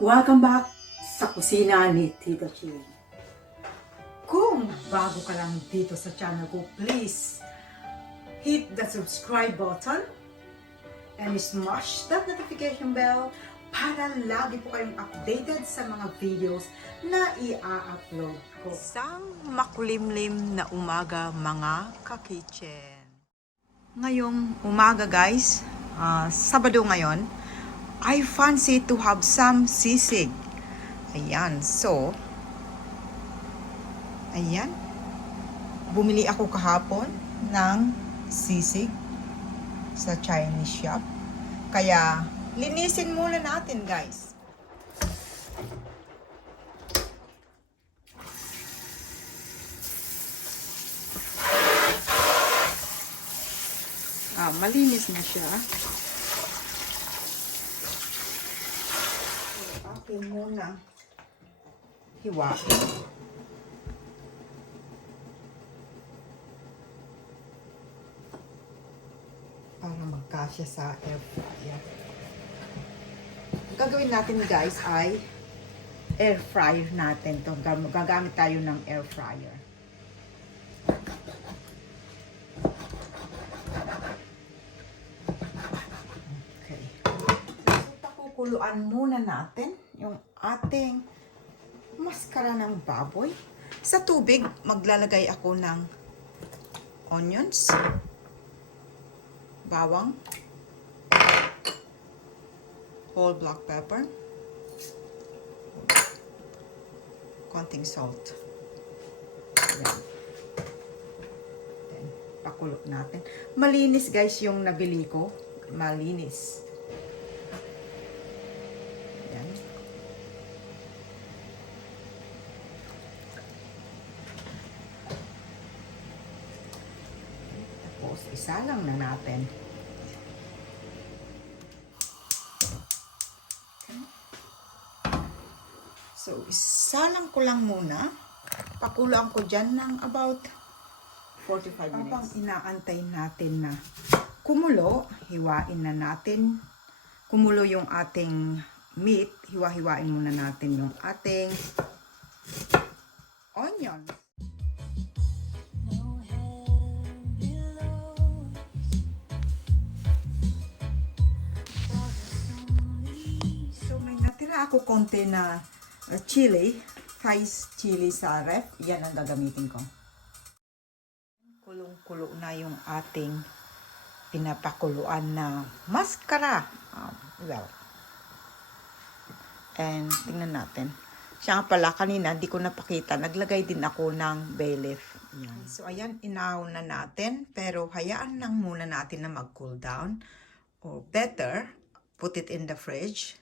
Welcome back sa kusina ni Tita Ching. Kung bago ka lang dito sa channel ko, please hit the subscribe button and smash that notification bell para lagi po kayong updated sa mga videos na i-upload ko. Isang makulimlim na umaga mga ka-kitchen. Ngayong umaga guys, Sabado ngayon, I fancy to have some sisig. Ayan, so, ayan. Bumili ako kahapon ng sisig sa Chinese shop. Kaya, linisin muna natin, guys. Malinis na siya. Okay muna. Hiwain. Para magkasya sa air fryer. Ang gagawin natin guys ay air fryer natin to. Gagamit tayo ng air fryer. Okay. So, pakukuluan muna natin yung ating maskara ng baboy. Sa tubig, maglalagay ako ng onions, bawang, whole black pepper, konting salt. Ayan. Then, pakulo natin. Malinis guys yung nabili ko. Malinis. Isalang na natin. Okay. So, isalang ko lang muna. Pakuloan ko dyan ng about 45 minutes. Habang inaantay natin na kumulo, hiwain na natin. Kumulo yung ating meat. Hiwa-hiwain muna natin yung ating onion. Ako konti na chili, Thai's chili sa ref. Yan ang gagamitin ko. Kulong-kulo na yung ating pinapakuluan na maskara. And tingnan natin. Siya nga pala, kanina di ko napakita. Naglagay din ako ng bay leaf. Yan. So ayan, inahon na natin. Pero hayaan lang muna natin na mag-cool down. Or better, put it in the fridge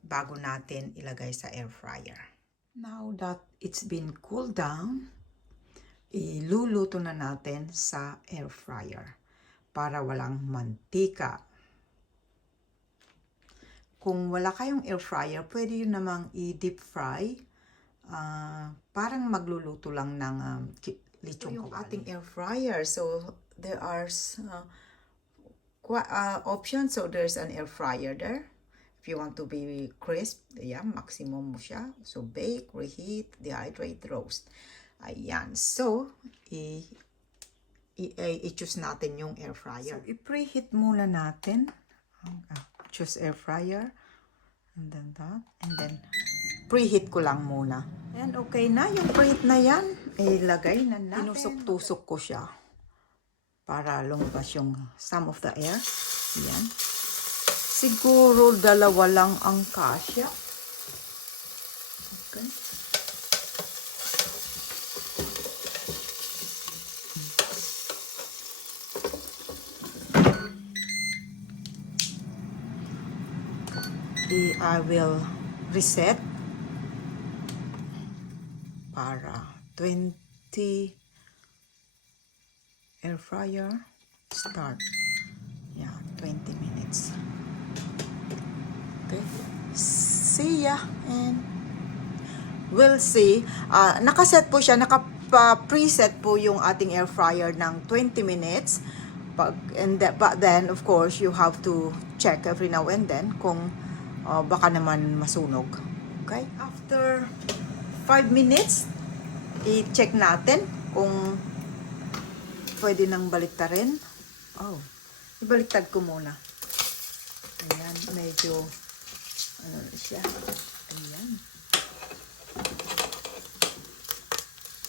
bago natin ilagay sa air fryer. Now that it's been cooled down, iluluto na natin sa air fryer para walang mantika. Kung wala kayong air fryer, pwede yun namang i-deep fry. Parang magluluto lang ng lechon yung ating air fryer. So there are options. So there's an air fryer there. If you want to be crisp, ayan, maximum mo siya. So, bake, reheat, dehydrate, roast. Ayan. So, i-choose natin yung air fryer. So, i-preheat muna natin. Choose air fryer. And then that. And then, preheat ko lang muna. Ayan, okay na. Yung preheat na yan, ilagay na natin. Tinusok-tusok ko siya para lumabas yung some of the air. Ayan. Siguro dalawa lang ang kasya. Okay. I will reset para 20 air fryer start. Yeah, 20 minutes. Okay. See ya and we'll see. Nakaset po siya, naka-preset po yung ating air fryer ng 20 minutes. But then of course you have to check every now and then kung Baka naman masunog. Okay? After 5 minutes, i-check natin kung pwede nang baliktarin. Ibaliktad ko muna. Ayan, medyo ano na siya. Ayan.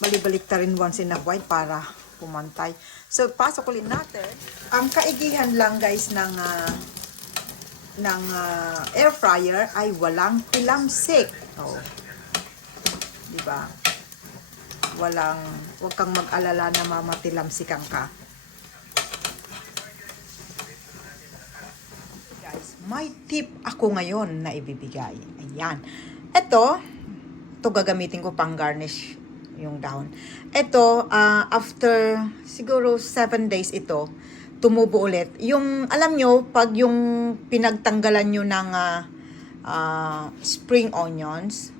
Balibaliktarin once in a while para pumantay. So, pasok ulit natin. Ang kaigihan lang guys ng air fryer ay walang tilamsik. Diba? Huwag kang mag-alala na mamatilamsikan ka. Guys, may tip ako ngayon na ibibigay. Ayan. Ito gagamitin ko pang garnish yung dahon. Ito, after siguro 7 days ito, tumubo ulit. Yung, alam nyo, pag yung pinagtanggalan nyo ng spring onions,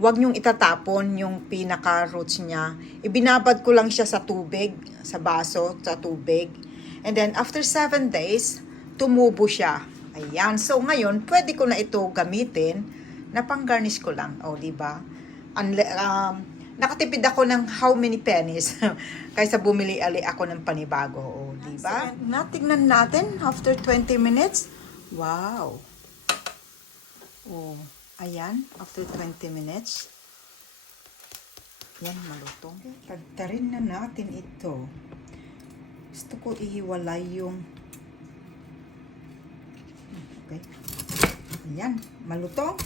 wag nyong itatapon yung pinaka-roots niya. Ibinabad ko lang siya sa tubig, sa baso, sa tubig. And then, after 7 days, tumubo siya. Ayan. So, ngayon, pwede ko na ito gamitin na pang-garnish ko lang. Diba? Nakatipid ako ng how many pennies kaysa bumili ako ng panibago. Diba? So, natignan natin after 20 minutes. Wow. Ayan, after 20 minutes. Yan, malutong. Tagtarin na natin ito. Gusto ko ihiwalay yung... Okay. Ayan, malutong.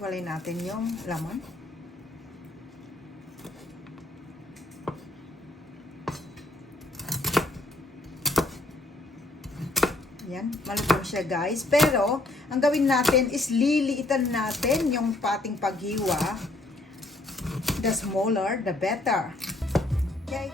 Hiwalay natin yung laman. Yan, malutong siya guys. Pero, ang gawin natin is liliitan natin yung pating paghiwa. The smaller, the better. Okay?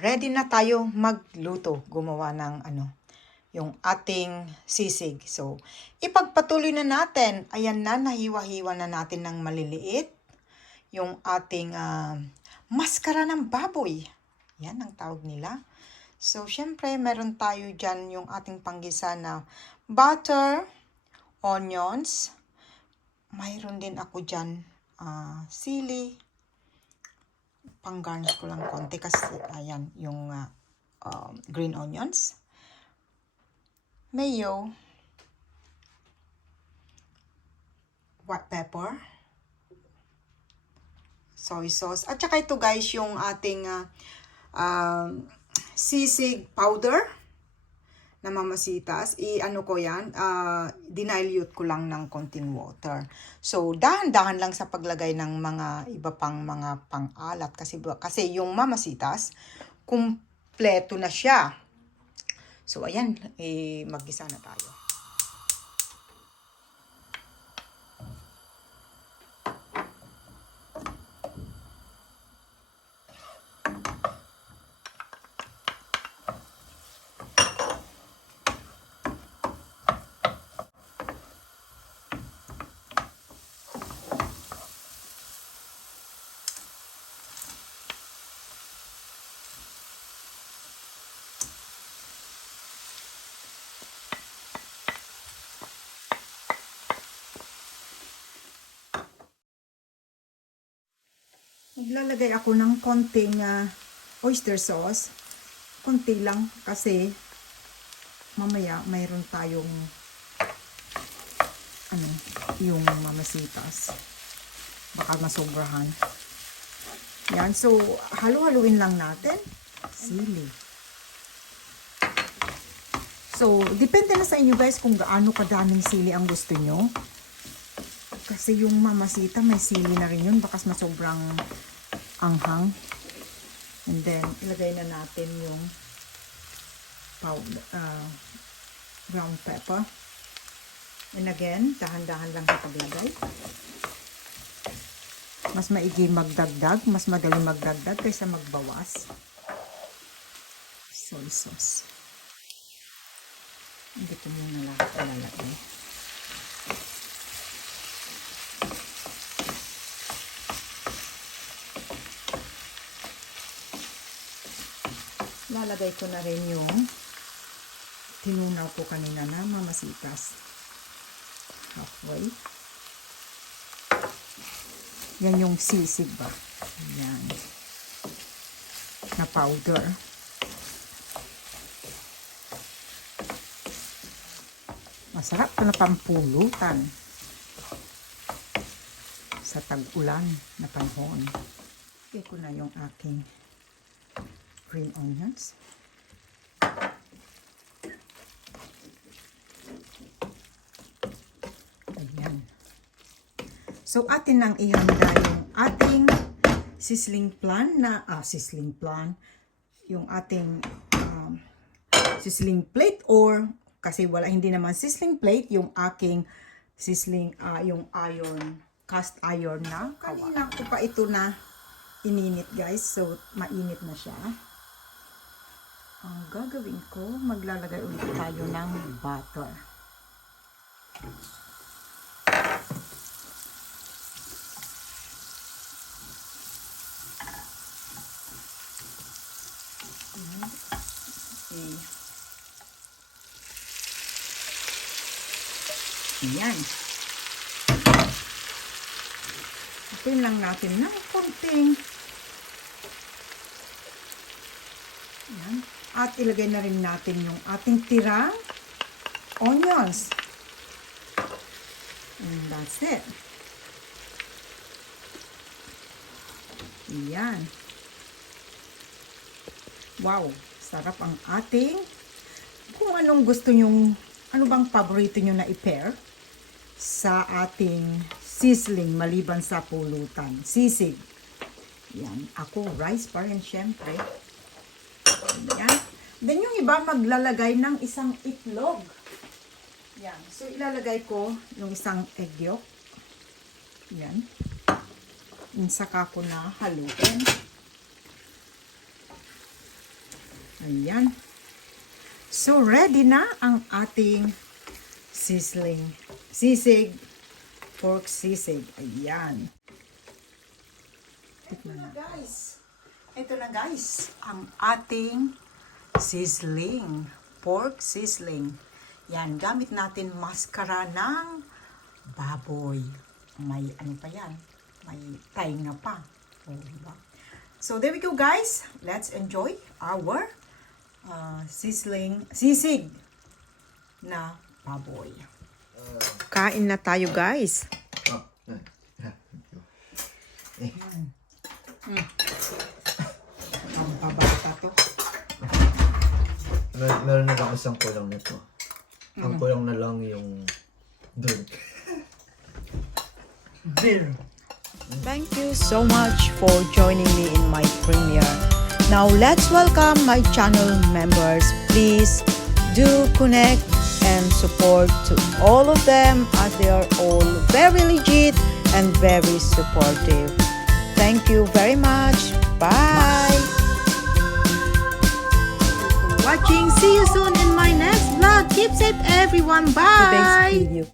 Ready na tayo magluto, gumawa ng yung ating sisig. So, ipagpatuloy na natin. Ayan na, nahiwa-hiwa na natin ng maliliit. Yung ating maskara ng baboy. Yan ang tawag nila. So, syempre, meron tayo dyan yung ating panggisa na butter, onions. Mayroon din ako dyan sili. Pang-garnish ko lang konti kasi ayan yung green onions, mayo, white pepper, soy sauce, at saka ito guys yung ating sisig powder na mamasitas. Ko yan, dinilute ko lang ng konting water. So, dahan-dahan lang sa paglagay ng mga iba pang mga pang-alat. Kasi yung mamasitas, kumpleto na siya. So, ayan, mag-gisa na tayo. Maglalagay ako ng konting oyster sauce. Konti lang kasi mamaya mayroon tayong yung mamasitas. Baka masobrahan. Yan. So, halu-haluin lang natin. Sili. So, depende na sa inyo guys kung gaano kadaming sili ang gusto nyo. Kasi yung mamasita, may sili na rin yun. Bakas masobrang anghang. And then, ilagay na natin yung brown pepper. And again, dahan-dahan lang ito bagay. Mas maigi magdagdag, mas madali magdagdag kaysa magbawas. Soy sauce. Hindi ko muna lalagay. Lalagay ko na rin yung tinunaw ko kanina na mamasitas. Halfway. Yan yung sisig ba? Yan. Na powder. Masarap ito na pampulutan sa tag-ulan na panahon. Lagay ko na yung aking green onions. Ayan. So, atin nang ihanda yung ating sizzling plan na, yung ating sizzling plate, or kasi hindi naman sizzling plate, yung aking sizzling, yung iron, cast iron na. Kanina ko pa ito na ininit guys, so mainit na siya. Ang gagawin ko, maglalagay ulit tayo ng butter. Okay. Ayan. Ito lang natin ng konting. Ayan. At ilagay na rin natin yung ating tirang onions. And that's it. Ayan. Wow. Sarap ang ating, kung anong gusto nyong, ano bang paborito nyo na i-pair sa ating sizzling maliban sa pulutan. Sisig. Yan. Ako, rice pa rin syempre. Yan. Then yung iba maglalagay ng isang itlog. Yan. So ilalagay ko yung isang egg yolk. Yan. Saka ko na haluin. Ayan. So, ready na ang ating sisig, pork sisig. Ayan. Ito na guys. Ito na guys, ang ating sizzling, pork sizzling. Yan, gamit natin maskara ng baboy. May ano pa yan? May tainga pa. O, diba? So, there we go guys. Let's enjoy our sisig na baboy. Kain na tayo guys. Ang pabata to. Meron na lang isang kulang nito. Ang kulang na lang yung doon. Beer. Thank you so much for joining me in my premiere. Now let's welcome my channel members. Please do connect and support to all of them, as they are all very legit and very supportive. Thank you very much. Bye. Watching. See you soon in my next vlog. Keep safe everyone. Bye. Today's video.